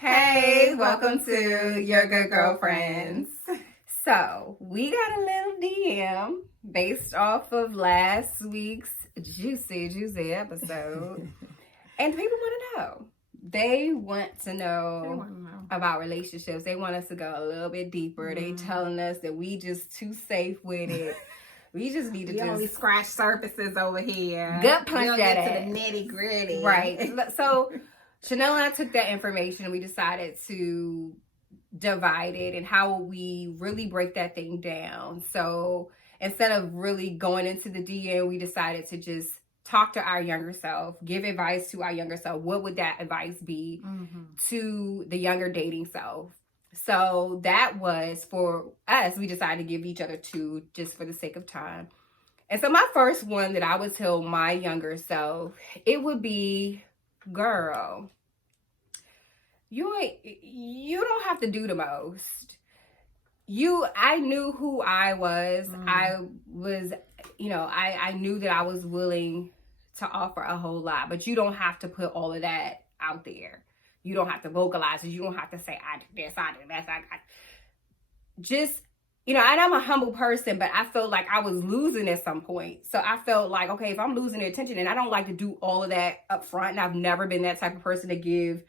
Hey, welcome to Your Good Girlfriends. So, we got a little DM based off of last week's juicy episode. And people want to know. They want to know about relationships. They want us to go a little bit deeper. They telling us that we just too safe with it. We just need to we only scratch surfaces over here. Gut punch we don't that get ass. to the nitty gritty. Right. So Chanel and I took that information and we decided to divide it and how we really break that thing down. So instead of really going into the DM, we decided to just talk to our younger self, give advice to our younger self. What would that advice be to the younger dating self? So that was for us. We decided to give each other two just for the sake of time. And so my first one that I would tell my younger self, it would be, girl, you don't have to do the most. I knew who I was. I was, I knew that I was willing to offer a whole lot, but you don't have to put all of that out there. You don't have to vocalize it. You don't have to say, I did this, I did that. Just, and I'm a humble person, but I felt like I was losing at some point. So I felt like, okay, if I'm losing the attention, and I don't like to do all of that up front, and I've never been that type of person to give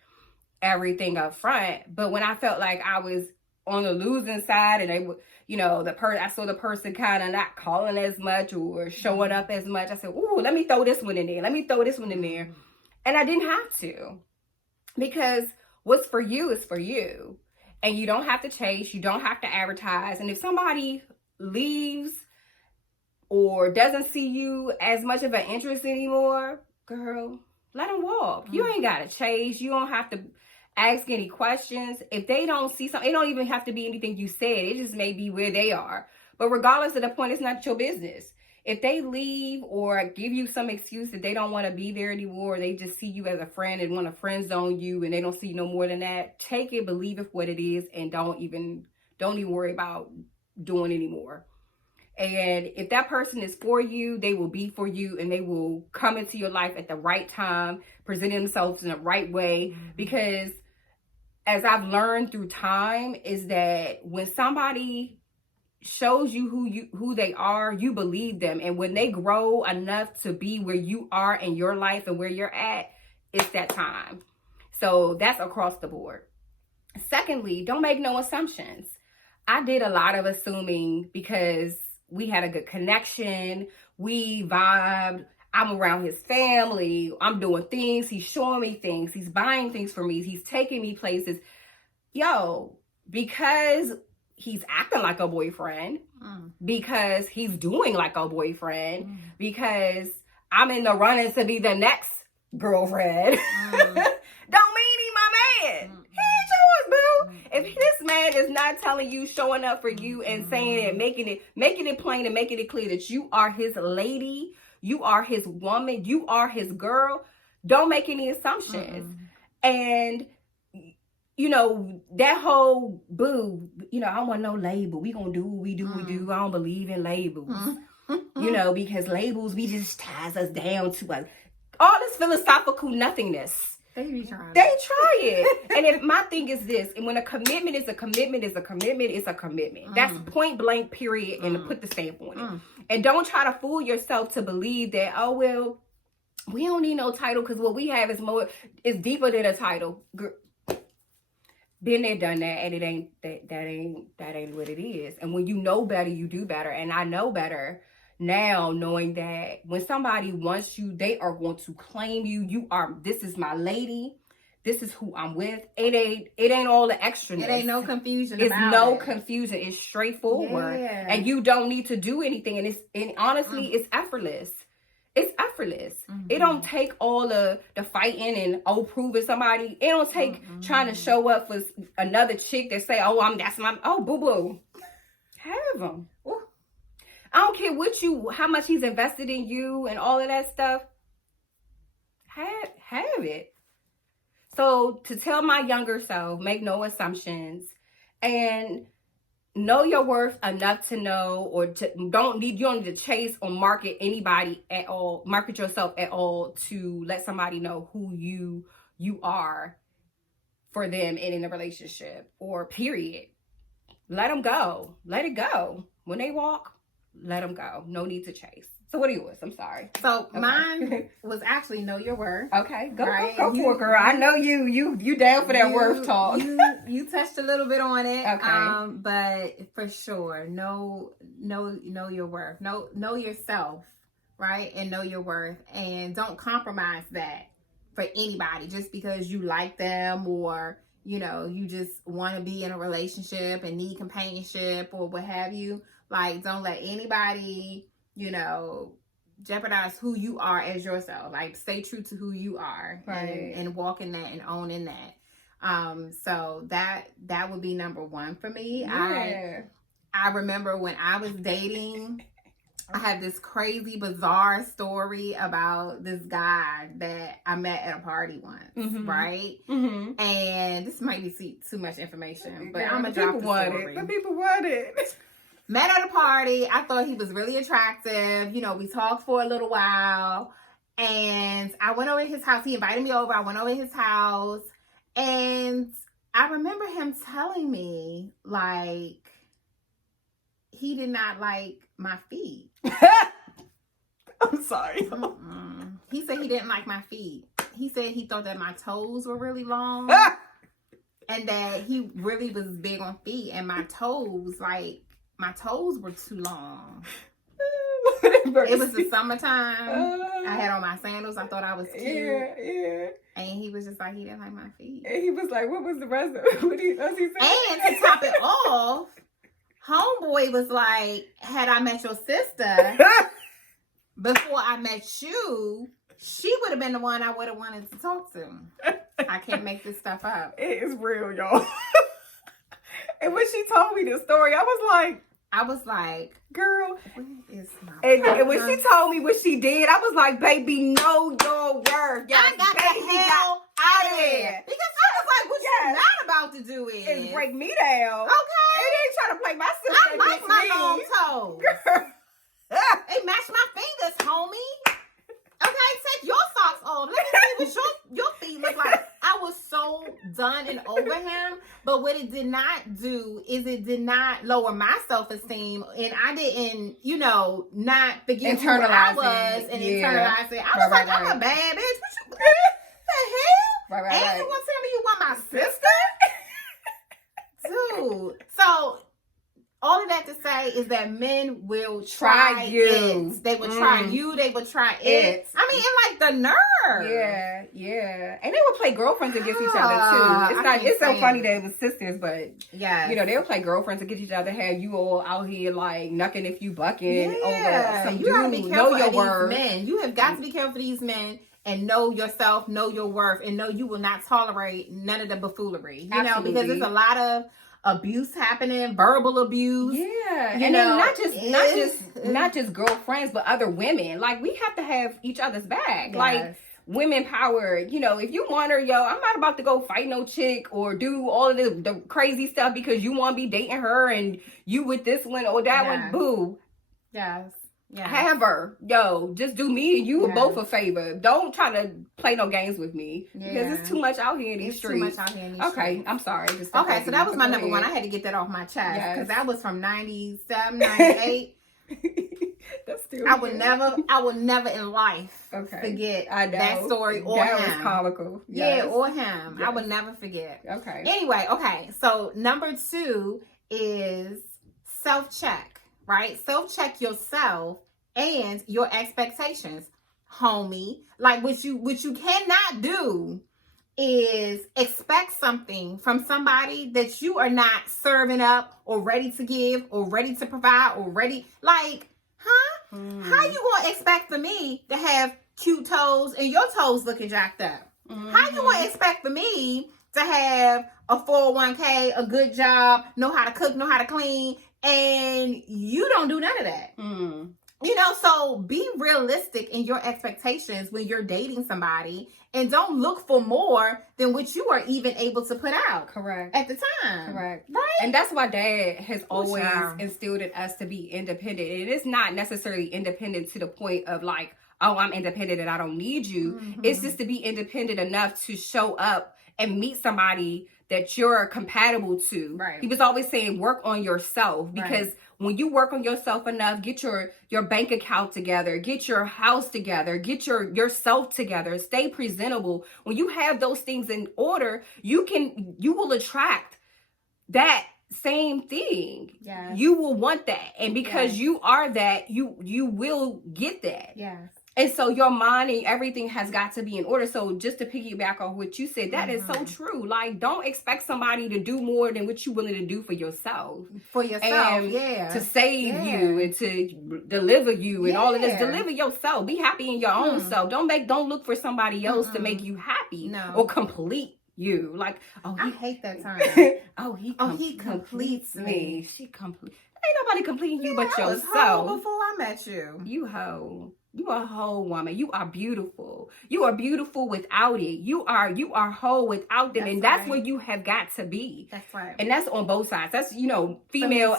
everything up front. But when I felt like I was on the losing side and they would, I saw the person kind of not calling as much or showing up as much, I said, ooh, let me throw this one in there. Let me throw this one in there. And I didn't have to. Because what's for you is for you. And you don't have to chase. You don't have to advertise. And if somebody leaves or doesn't see you as much of an interest anymore, girl, let them walk. You ain't got to chase. You don't have to ask any questions. If they don't see something, it don't even have to be anything you said. It just may be where they are. But regardless of the point, it's not your business. If they leave or give you some excuse that they don't want to be there anymore, they just see you as a friend and want to friend zone you and they don't see you no more than that, take it, believe it for what it is, and don't even worry about doing anymore. And if that person is for you, they will be for you and they will come into your life at the right time, present themselves in the right way. Because as I've learned through time is that when somebody shows you who they are, you believe them. And when they grow enough to be where you are in your life and where you're at, it's that time. So that's across the board. Secondly, don't make no assumptions. I did a lot of assuming because we had a good connection. We vibed. I'm around his family. I'm doing things. He's showing me things. He's buying things for me. He's taking me places. Because he's acting like a boyfriend, because he's doing like a boyfriend, because I'm in the running to be the next girlfriend, don't mean he my man. He ain't yours, boo. If this man is not telling you, showing up for you and saying it, making it plain and making it clear that you are his lady, you are his woman, you are his girl, don't make any assumptions. And that whole boo, I don't want no label. We gonna do what we do. I don't believe in labels. Because labels, we just ties us down to all this philosophical nothingness. They be trying. They try it. And if my thing is this, and when a commitment is a commitment, is a commitment, it's a commitment. That's point blank, period, and to put the stamp on it. And don't try to fool yourself to believe that, oh, well, we don't need no title because what we have is deeper than a title. Been there, done that, and it ain't that ain't what it is. And when you know better, you do better. And I know better now, knowing that when somebody wants you, they are going to claim you. This is my lady. This is who I'm with. It ain't all the extraness. It ain't no confusion. It's no confusion. It's straightforward. Yeah. And you don't need to do anything. And honestly, it's effortless. It's effortless. It don't take all the fighting and proving somebody. It don't take trying to show up for another chick that say, boo boo. Have them. I don't care how much he's invested in you and all of that stuff. Have it. So to tell my younger self, make no assumptions and know your worth enough to know, or you don't need to chase or market anybody at all, market yourself at all to let somebody know who you are for them in a relationship or period. Let them go. Let it go. When they walk, let them go. No need to chase. So what are yours? I'm sorry. So mine was actually know your worth. Okay, go for it, girl. I know you down for that worth talk. You touched a little bit on it. Okay. But for sure, know your worth. Know yourself, right? And know your worth, and don't compromise that for anybody just because you like them, or you just want to be in a relationship and need companionship or what have you. Like, don't let anybody jeopardize who you are as yourself. Like, stay true to who you are, right, and walk in that and own in that. So that would be number one for me. Yeah. I remember when I was dating, I had this crazy, bizarre story about this guy that I met at a party once, right? Mm-hmm. And this might be too much information, but I'm gonna drop the story. The people want it. Met at a party. I thought he was really attractive. We talked for a little while, and I went over to his house. He invited me over. I went over to his house, and I remember him telling me, like, he did not like my feet. I'm sorry. He said he didn't like my feet. He said he thought that my toes were really long. And that he really was big on feet. And my toes were too long. It was the summertime. I had on my sandals. I thought I was cute. Yeah. And he was just like, he didn't like my feet. And he was like, what was the rest of it? What was he saying? And to top it off, homeboy was like, had I met your sister before I met you, she would have been the one I would have wanted to talk to. I can't make this stuff up. It is real, y'all. And when she told me this story, I was like, girl. Where is my and when she told me what she did, I was like, baby, know your worth. I got the hell out of there. Because I was like, what you not about to do is break me down. Okay. And then try to play my sister. I like my long toes. Girl. They match my fingers, homie. Okay, take your socks off. Let me see what your feet look like. I was so done and over him. But what it did not do is it did not lower my self-esteem. And I didn't, not forget who I was and internalize it. I was like, I'm a bad bitch. What the hell? Right. And you want to tell me you want my sister? Dude. So all of that to say is that men will try you. It. They will try you. They will try it. I mean, and like the nerve. Yeah. And they will play girlfriends against each other too. It's so funny that it was sisters, but they'll play girlfriends against each other. Have you all out here like knucking if you bucking over some dude. You gotta be careful know your of worth. These men. You have got to be careful of these men. And know yourself, know your worth, and know you will not tolerate none of the buffoonery. Because there's a lot of abuse happening, verbal abuse. Yeah, and then not just girlfriends, but other women. Like, we have to have each other's back. Yes. Like, women power. If you want her, I'm not about to go fight no chick or do all of the crazy stuff because you want to be dating her and you with this one or that one. Boo. Yes. Yeah. Have her. Just do me and you both a favor. Don't try to play no games with me. Because it's too much out here in these streets. Okay, I'm sorry. Okay, so that was my number one. I had to get that off my chest. Because that was from 97, 98. That's still I will never in life forget that story or that him. Was comical. Yeah, or him. Yes. I would never forget. Okay. Anyway, so number 2 is self-check. Right? Self-check yourself and your expectations, homie. Like, what you cannot do is expect something from somebody that you are not serving up or ready to give or ready to provide or ready. Like, huh? How you gonna expect for me to have cute toes and your toes looking jacked up? How you gonna expect for me to have a 401k, a good job, know how to cook, know how to clean, and you don't do none of that? So be realistic in your expectations when you're dating somebody, and don't look for more than what you are even able to put out. Correct. At the time. Correct. Right? And that's why Dad has always instilled in us to be independent. And it's not necessarily independent to the point of like, oh, I'm independent and I don't need you. It's just to be independent enough to show up and meet somebody that you're compatible to. Right. He was always saying, work on yourself, because when you work on yourself enough, get your bank account together, get your house together, get yourself together, stay presentable. When you have those things in order, you will attract that same thing. Yes. You will want that. And because you are that, you will get that. Yes. And so your mind and everything has got to be in order. So just to piggyback on what you said, that is so true. Like, don't expect somebody to do more than what you're willing to do for yourself. For yourself, and to save you and to deliver you and all of this. Deliver yourself. Be happy in your own self. Don't look for somebody else to make you happy or complete you. Like, I hate that term. he completes me. She complete. Ain't nobody completing you but I was yourself. hoe before I met you. You hoe. You are a whole woman. You are beautiful. You are beautiful without it. You are whole without them. And that's where you have got to be. That's right. And that's on both sides. That's, female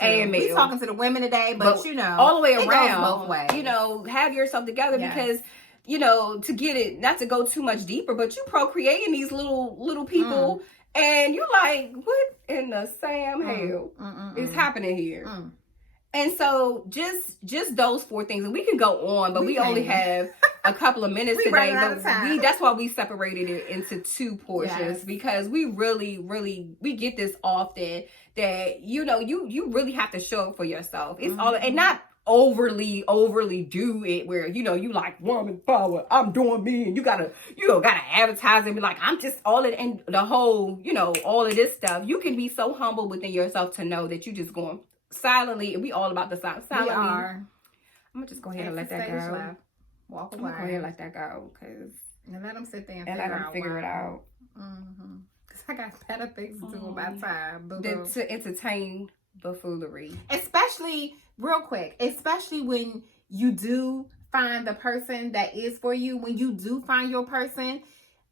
and male. We're talking to the women today, but all the way it around. goes both ways. Have yourself together because, to get it, not to go too much deeper, but you procreating these little people and you're like, what in the Sam hell is happening here? And so just those 4 things, and we can go on, but we only have a couple of minutes today. But that's why we separated it into 2 portions because we really, really, we get this often that you really have to show up for yourself. It's all, and not overly do it where you like woman power. I'm doing me, and you gotta advertise and be like I'm just all it, and the whole all of this stuff. You can be so humble within yourself to know that you just going silently, and we all about the silently. We are. I'm gonna just go ahead and let that go. Walk away. I'm gonna go ahead and let that go, and let them sit there and let them figure it out. Cause I got better things to do about time than to entertain buffoonery. Especially when you do find the person that is for you. When you do find your person,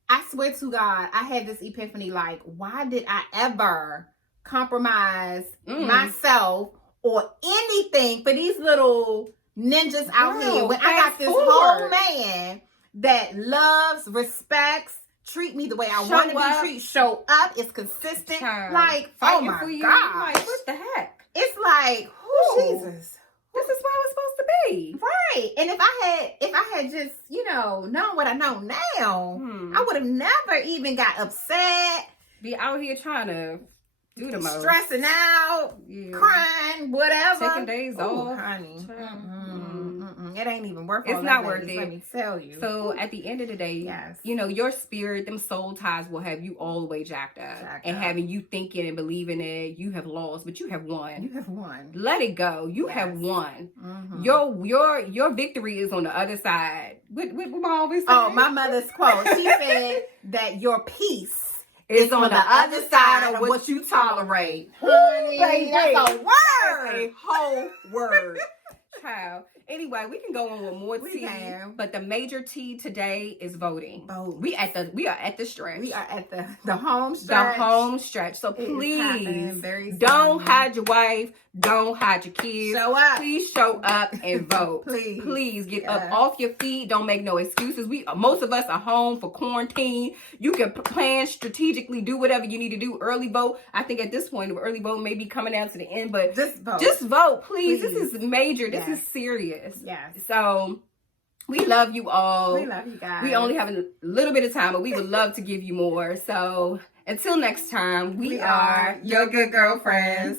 I swear to God, I had this epiphany. Like, why did I ever compromise myself or anything for these little ninjas out here when I got this whole man that loves, respects, treat me the way I want to be treated, show up, is consistent, like, oh my God, like, what the heck? It's like, Jesus, this is what I was supposed to be, right? And if I had just known what I know now, I would have never even got upset. Be out here trying to do the most, stressing out, crying, whatever, taking days off, honey. It ain't even worth it. It's not worth it. Let me tell you. So at the end of the day, your spirit, them soul ties will have you all the way jacked up. Having you thinking and believing it, you have lost, but you have won. You have won. Let it go. You have won. Your victory is on the other side. What my always say? Oh, my mother's quote. She said that your peace is on the other side of what you tolerate. Honey, that's a word. A whole word. Child. Anyway, we can go on with more tea, but the major tea today is voting. We are at the stretch. We are at the home stretch. The home stretch. So please don't hide your wife. Don't hide your kids. Show up. Please show up and vote. Please get up off your feet. Don't make no excuses. Most of us are home for quarantine. You can plan strategically, do whatever you need to do. Early vote. I think at this point, early vote may be coming down to the end, but just vote, please. This is major. This is serious. Yes. So we love you all. We love you guys. We only have a little bit of time, but we would love to give you more. So until next time, we are your good girlfriends.